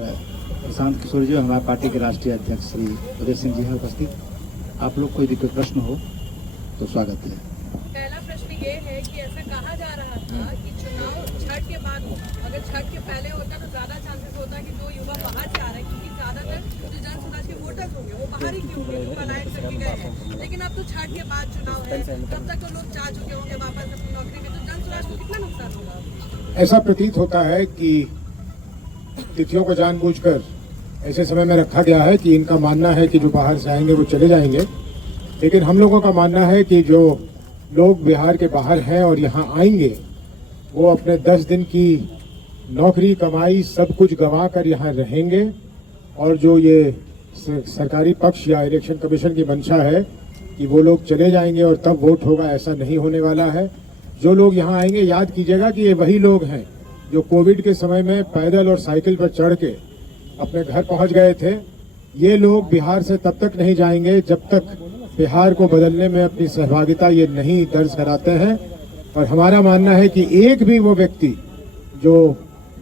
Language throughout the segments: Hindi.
प्रशांत किशोर जी हमारे पार्टी के राष्ट्रीय अध्यक्ष श्री उदय सिंह जी हैं उपस्थित। आप लोग कोई दिक्कत प्रश्न हो तो स्वागत है। पहला प्रश्न ये है कि ऐसा कहा जा रहा था कि चुनाव छठ के बाद हो, अगर छठ के पहले होता तो ज्यादा चांसेस होता कि जो युवा बाहर से आ रहे हैं, क्योंकि ज्यादातर जो जन सुधार के वोटर्स होंगे वो बाहर ही क्यों होंगे, जो पलायन करके गए हैं। लेकिन अब तो छठ के बाद चुनाव है, तब तक तो लोग जा चुके होंगे वापस अपनी नौकरी में, तो जन सुधार को कितना नुकसान होगा? ऐसा प्रतीत होता है कि तिथियों को जानबूझकर ऐसे समय में रखा गया है कि इनका मानना है कि जो बाहर से आएंगे वो चले जाएंगे, लेकिन हम लोगों का मानना है कि जो लोग बिहार के बाहर हैं और यहाँ आएंगे वो अपने 10 दिन की नौकरी कमाई सब कुछ गंवा कर यहाँ रहेंगे। और जो ये सरकारी पक्ष या इलेक्शन कमीशन की मंशा है कि वो लोग चले जाएंगे और तब वोट होगा, ऐसा नहीं होने वाला है। जो लोग यहाँ आएंगे, याद कीजिएगा कि ये वही लोग हैं जो कोविड के समय में पैदल और साइकिल पर चढ़ के अपने घर पहुंच गए थे। ये लोग बिहार से तब तक नहीं जाएंगे जब तक बिहार को बदलने में अपनी सहभागिता ये नहीं दर्ज कराते हैं। और हमारा मानना है कि एक भी वो व्यक्ति जो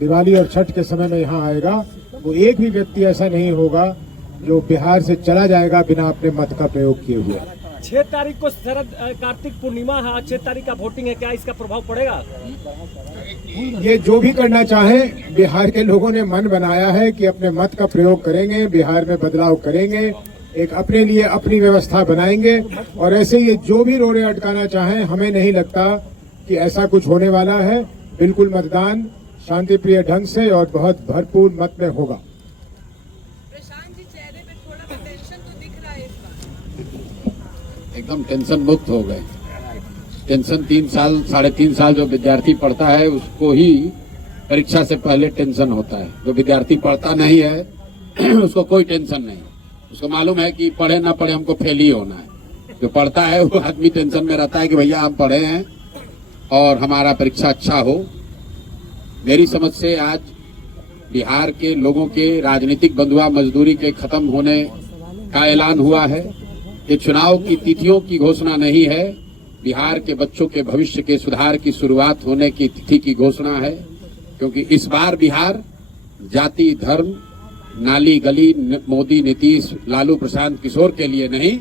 दिवाली और छठ के समय में यहाँ आएगा, वो एक भी व्यक्ति ऐसा नहीं होगा जो बिहार से चला जाएगा बिना अपने मत का प्रयोग किए हुए। 6 तारीख को शरद कार्तिक पूर्णिमा है, 6 तारीख का वोटिंग है, क्या इसका प्रभाव पड़ेगा? ये जो भी करना चाहे, बिहार के लोगों ने मन बनाया है कि अपने मत का प्रयोग करेंगे, बिहार में बदलाव करेंगे, एक अपने लिए अपनी व्यवस्था बनाएंगे। और ऐसे ये जो भी रोड़े अटकाना चाहें, हमें नहीं लगता कि ऐसा कुछ होने वाला है। बिल्कुल मतदान शांतिप्रिय ढंग से और बहुत भरपूर मत में होगा। प्रशांत जी, चेहरे पे थोड़ा सा टेंशन तो दिख रहा है इस बार। एकदम टेंशन मुक्त हो गए। टेंशन 3 साल 3.5 साल जो विद्यार्थी पढ़ता है उसको ही परीक्षा से पहले टेंशन होता है। जो विद्यार्थी पढ़ता नहीं है उसको कोई टेंशन नहीं। उसको मालूम है कि पढ़े ना पढ़े हमको फेल ही होना है। जो पढ़ता है वो आदमी टेंशन में रहता है कि भैया हम पढ़े हैं और हमारा परीक्षा अच्छा हो। मेरी समझ से आज बिहार के लोगों के राजनीतिक बंधुआ मजदूरी के खत्म होने का ऐलान हुआ है। ये चुनाव की तिथियों की घोषणा नहीं है, बिहार के बच्चों के भविष्य के सुधार की शुरुआत होने की तिथि की घोषणा है। क्योंकि इस बार बिहार जाति, धर्म, नाली गली, मोदी, नीतीश, लालू, प्रशांत किशोर के लिए नहीं,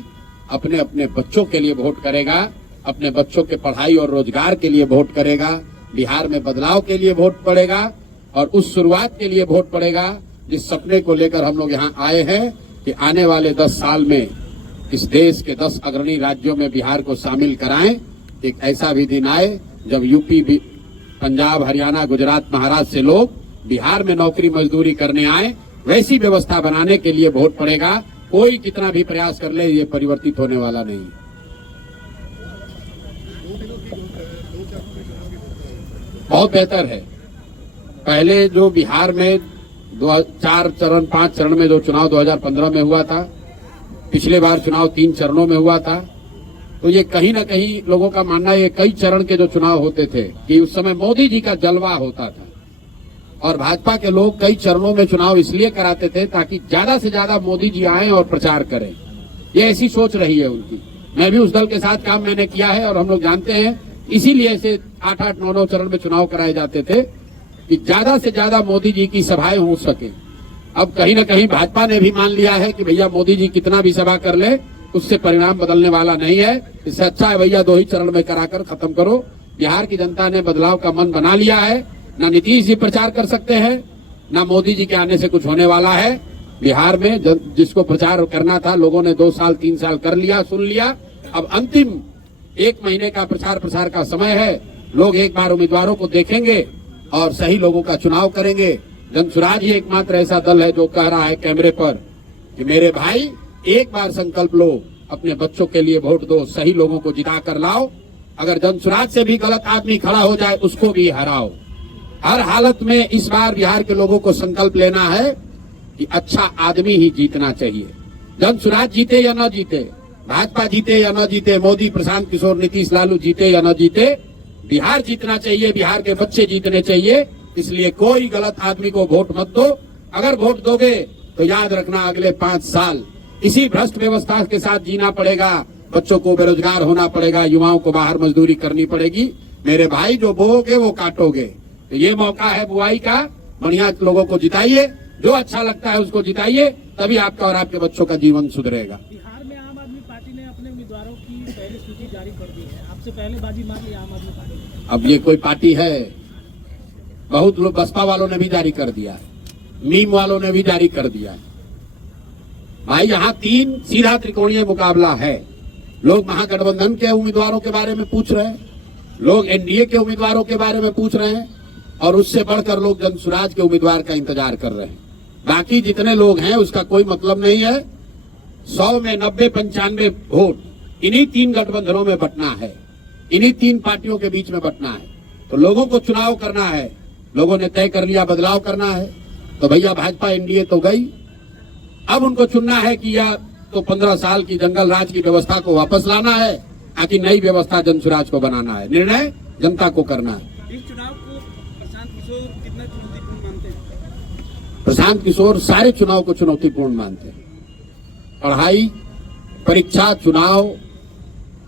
अपने अपने बच्चों के लिए वोट करेगा, अपने बच्चों के पढ़ाई और रोजगार के लिए वोट करेगा, बिहार में बदलाव के लिए वोट पड़ेगा और उस शुरुआत के लिए वोट पड़ेगा जिस सपने को लेकर हम लोग यहाँ आए हैं कि आने वाले 10 साल में इस देश के 10 अग्रणी राज्यों में बिहार को शामिल कराएं। एक ऐसा भी दिन आए जब यूपी, पंजाब, हरियाणा, गुजरात, महाराष्ट्र से लोग बिहार में नौकरी मजदूरी करने आए। वैसी व्यवस्था बनाने के लिए वोट पड़ेगा। कोई कितना भी प्रयास कर ले, ये परिवर्तित होने वाला नहीं। बहुत बेहतर है। पहले जो बिहार में 4 चरण 5 चरण में जो चुनाव 2015 में हुआ था, पिछले बार चुनाव 3 चरणों में हुआ था, तो ये कहीं ना कहीं लोगों का मानना है ये कई चरण के जो चुनाव होते थे कि उस समय मोदी जी का जलवा होता था। और भाजपा के लोग कई चरणों में चुनाव इसलिए कराते थे ताकि ज्यादा से ज्यादा मोदी जी आए और प्रचार करें। ये ऐसी सोच रही है उनकी। मैं भी उस दल के साथ काम मैंने किया है और हम लोग जानते हैं, इसीलिए ऐसे 8-8, 9-9 चरण में चुनाव कराए जाते थे कि ज्यादा से ज्यादा मोदी जी की सभाएं हो सके। अब कहीं ना कहीं भाजपा ने भी मान लिया है कि भैया मोदी जी कितना भी सभा कर ले, उससे परिणाम बदलने वाला नहीं है। इससे अच्छा है भैया 2 ही चरण में कराकर खत्म करो। बिहार की जनता ने बदलाव का मन बना लिया है। ना नीतीश जी प्रचार कर सकते हैं, ना मोदी जी के आने से कुछ होने वाला है। बिहार में जिसको प्रचार करना था लोगों ने 2 साल 3 साल कर लिया, सुन लिया। अब अंतिम 1 महीने का प्रचार प्रसार का समय है। लोग एक बार उम्मीदवारों को देखेंगे और सही लोगों का चुनाव करेंगे। जनसुराज ही एकमात्र ऐसा दल है जो कह रहा है कैमरे पर कि मेरे भाई एक बार संकल्प लो, अपने बच्चों के लिए वोट दो, सही लोगों को जिता कर लाओ। अगर जनसुराज से भी गलत आदमी खड़ा हो जाए उसको भी हराओ। हर हालत में इस बार बिहार के लोगों को संकल्प लेना है कि अच्छा आदमी ही जीतना चाहिए। जनसुराज जीते या न जीते, भाजपा जीते या न जीते, मोदी, प्रशांत किशोर, नीतीश, लालू जीते या न जीते, बिहार जीतना चाहिए, बिहार के बच्चे जीतने चाहिए। इसलिए कोई गलत आदमी को वोट मत दो। अगर वोट दोगे तो याद रखना अगले 5 साल इसी भ्रष्ट व्यवस्था के साथ जीना पड़ेगा। बच्चों को बेरोजगार होना पड़ेगा, युवाओं को बाहर मजदूरी करनी पड़ेगी। मेरे भाई जो बोओगे वो काटोगे। तो ये मौका है बुआई का, बढ़िया लोगों को जिताइए जो अच्छा लगता है उसको जिताइए, तभी आपका और आपके बच्चों का जीवन सुधरेगा। बिहार में आम आदमी पार्टी ने अपने उम्मीदवारों की पहली सूची जारी कर दी है, आपसे पहले बाजी मार ली आम आदमी पार्टी ने। अब ये कोई पार्टी है? बहुत लोग, बसपा वालों ने भी जारी कर दिया, मीम वालों ने भी जारी कर दिया। भाई यहाँ 3 सीधा त्रिकोणीय मुकाबला है। लोग महागठबंधन के उम्मीदवारों के बारे में पूछ रहे हैं, लोग एनडीए के उम्मीदवारों के बारे में पूछ रहे हैं, और उससे बढ़कर लोग जनसुराज के उम्मीदवार का इंतजार कर रहे हैं। बाकी जितने लोग हैं उसका कोई मतलब नहीं है। 100 में 90-95 वोट इन्हीं 3 गठबंधनों में बंटना है, इन्हीं 3 पार्टियों के बीच में बंटना है। तो लोगों को चुनाव करना है, लोगों ने तय कर लिया बदलाव करना है, तो भैया भाजपा एनडीए तो गई। अब उनको चुनना है कि या तो 15 साल की जंगल राज की व्यवस्था को वापस लाना है, आकि नई व्यवस्था जनसुराज को बनाना है। निर्णय जनता को करना है। इस चुनाव को प्रशांत किशोर कितना चुनौतीपूर्ण मानते हैं? प्रशांत किशोर सारे चुनाव को चुनौतीपूर्ण मानते हैं। पढ़ाई, परीक्षा, चुनाव,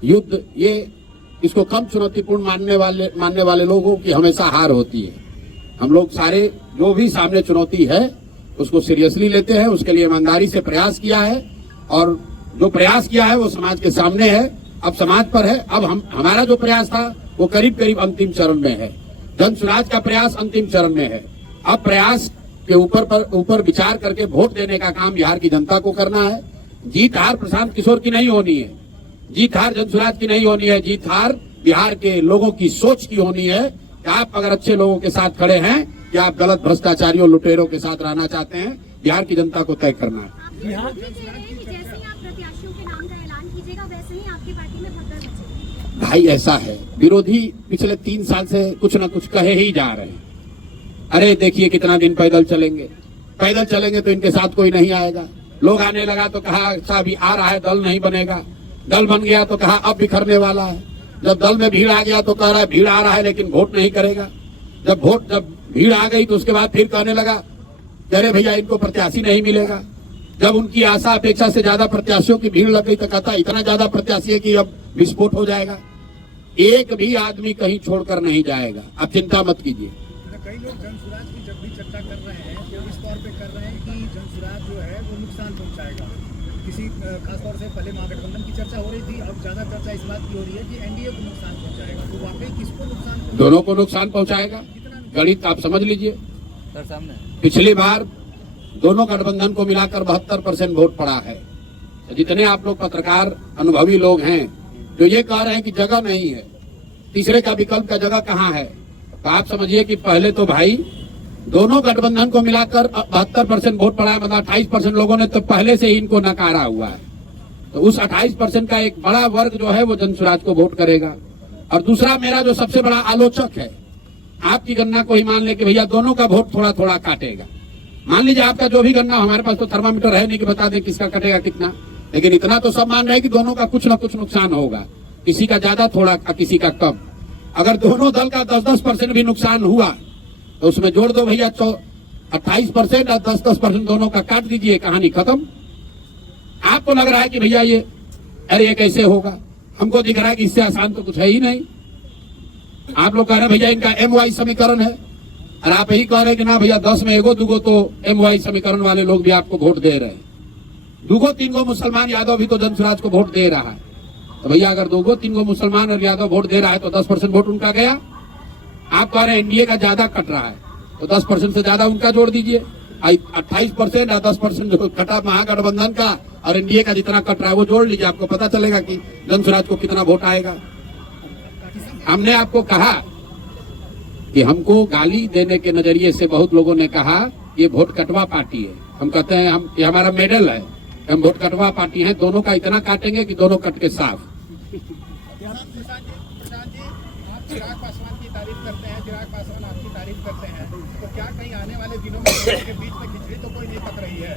युद्ध, ये इसको कम चुनौतीपूर्ण मानने वाले लोगों की हमेशा हार होती है। हम लोग सारे जो भी सामने चुनौती है उसको सीरियसली लेते हैं, उसके लिए ईमानदारी से प्रयास किया है, और जो प्रयास किया है वो समाज के सामने है, अब समाज पर है। अब हमारा जो प्रयास था वो करीब करीब अंतिम चरण में है। जनसुराज का प्रयास अंतिम चरण में है। अब प्रयास के ऊपर विचार करके वोट देने का काम बिहार की जनता को करना है। जीत हार प्रशांत किशोर की नहीं होनी है, जीत हार जनसुराज की नहीं होनी है, जीत हार बिहार के लोगों की सोच की होनी है कि आप अगर अच्छे लोगों के साथ खड़े हैं कि आप गलत भ्रष्टाचारियों, लुटेरों के साथ रहना चाहते हैं। बिहार की जनता को तय करना है। बिहार जैसे ही आप प्रत्याशियों के नाम का ऐलान कीजिएगा वैसे ही आपकी पार्टी में भगदड़ मचेगी। भाई ऐसा है, विरोधी पिछले 3 साल से कुछ न कुछ कहे ही जा रहे हैं। अरे देखिए कितना दिन पैदल चलेंगे, पैदल चलेंगे तो इनके साथ कोई नहीं आएगा। लोग आने लगा तो कहा अच्छा अभी आ रहा है, दल नहीं बनेगा। दल बन गया तो कहा अब बिखरने वाला है। जब दल में भीड़ आ गया तो कह रहा है भीड़ आ रहा है लेकिन वोट नहीं करेगा। जब भीड़ आ गई तो उसके बाद फिर कहने लगा अरे भैया इनको प्रत्याशी नहीं मिलेगा। जब उनकी आशा अपेक्षा से ज्यादा प्रत्याशियों की भीड़ लग गई तो कहता इतना ज्यादा प्रत्याशी है कि अब विस्फोट हो जाएगा। एक भी आदमी कहीं छोड़कर नहीं जाएगा, आप चिंता मत कीजिए। कई लोग जनसुराज की जब भी चर्चा कर रहे हैं तो इस तौर पे कर रहे हैं कि जनसुराज जो है वो नुकसान पहुंचाएगा। किसी खासतौर से पहले महागठबंधन की चर्चा हो रही थी, अब ज्यादा चर्चा इस बात की हो रही है कि एनडीए को नुकसान पहुंचाएगा। तो वाकई किसको नुकसान पहुंचाएगा? दोनों को नुकसान पहुंचाएगा। गणित आप समझ लीजिए। सर सामने पिछली बार दोनों गठबंधन को मिलाकर 72% वोट पड़ा है। तो जितने आप लोग पत्रकार अनुभवी लोग हैं जो ये कह रहे हैं कि जगह नहीं है, तीसरे का विकल्प का जगह कहाँ है, तो आप समझिए कि पहले तो भाई दोनों गठबंधन को मिलाकर 72% वोट पड़ा है, मतलब 28% लोगों ने तो पहले से ही इनको नकारा हुआ है। तो उस 28% का एक बड़ा वर्ग जो है वो जनसुराज को वोट करेगा। और दूसरा मेरा जो सबसे बड़ा आलोचक है, आपकी गणना को ही मान ले कि भैया दोनों का वोट थोड़ा थोड़ा काटेगा। मान लीजिए आपका जो भी गणना, हमारे पास तो थर्मामीटर है नहीं कि बता दें किसका कटेगा कितना, लेकिन इतना तो सब मान रहे हैं कि दोनों का कुछ न कुछ नुकसान होगा, किसी का ज्यादा थोड़ा किसी का कम। अगर दोनों दल का 10-10% भी नुकसान हुआ तो उसमें जोड़ दो भैया 28% और 10-10% दोनों का काट दीजिए, कहानी खत्म। आपको लग रहा है कि भैया ये अरे ये कैसे होगा, हमको दिख रहा है कि इससे आसान तो कुछ है ही नहीं। आप लोग कह रहे हैं भैया इनका MY समीकरण है, और आप यही कह रहे हैं कि ना भैया 10 में एगो दूगो तो MY समीकरण वाले लोग भी आपको वोट दे रहे हैं। 2-3 मुसलमान यादव भी तो जनसुराज को वोट दे रहा है। तो भैया अगर 2-3 मुसलमान और यादव वोट दे रहा है तो 10% वोट उनका गया। आप कह रहे हैं एनडीए का ज्यादा कट रहा है तो 10% से ज्यादा उनका जोड़ दीजिए। 28% और 10% जो कटा महागठबंधन का और एनडीए का जितना कट रहा है वो जोड़ लीजिए, आपको पता चलेगा कि जनसुराज को कितना वोट आएगा। हमने आपको कहा कि हमको गाली देने के नजरिए से बहुत लोगों ने कहा ये वोट कटवा पार्टी है। हम कहते हैं हम ये हमारा मेडल है, हम वोट कटवा पार्टी हैं, दोनों का इतना काटेंगे कि दोनों कट के साफ। आप चिराग पासवान की तारीफ करते हैं, चिराग पासवान आपकी तारीफ करते हैं, तो क्या कहीं आने वाले दिनों में के बीच में खिचड़ी तो कोई नहीं पक रही है?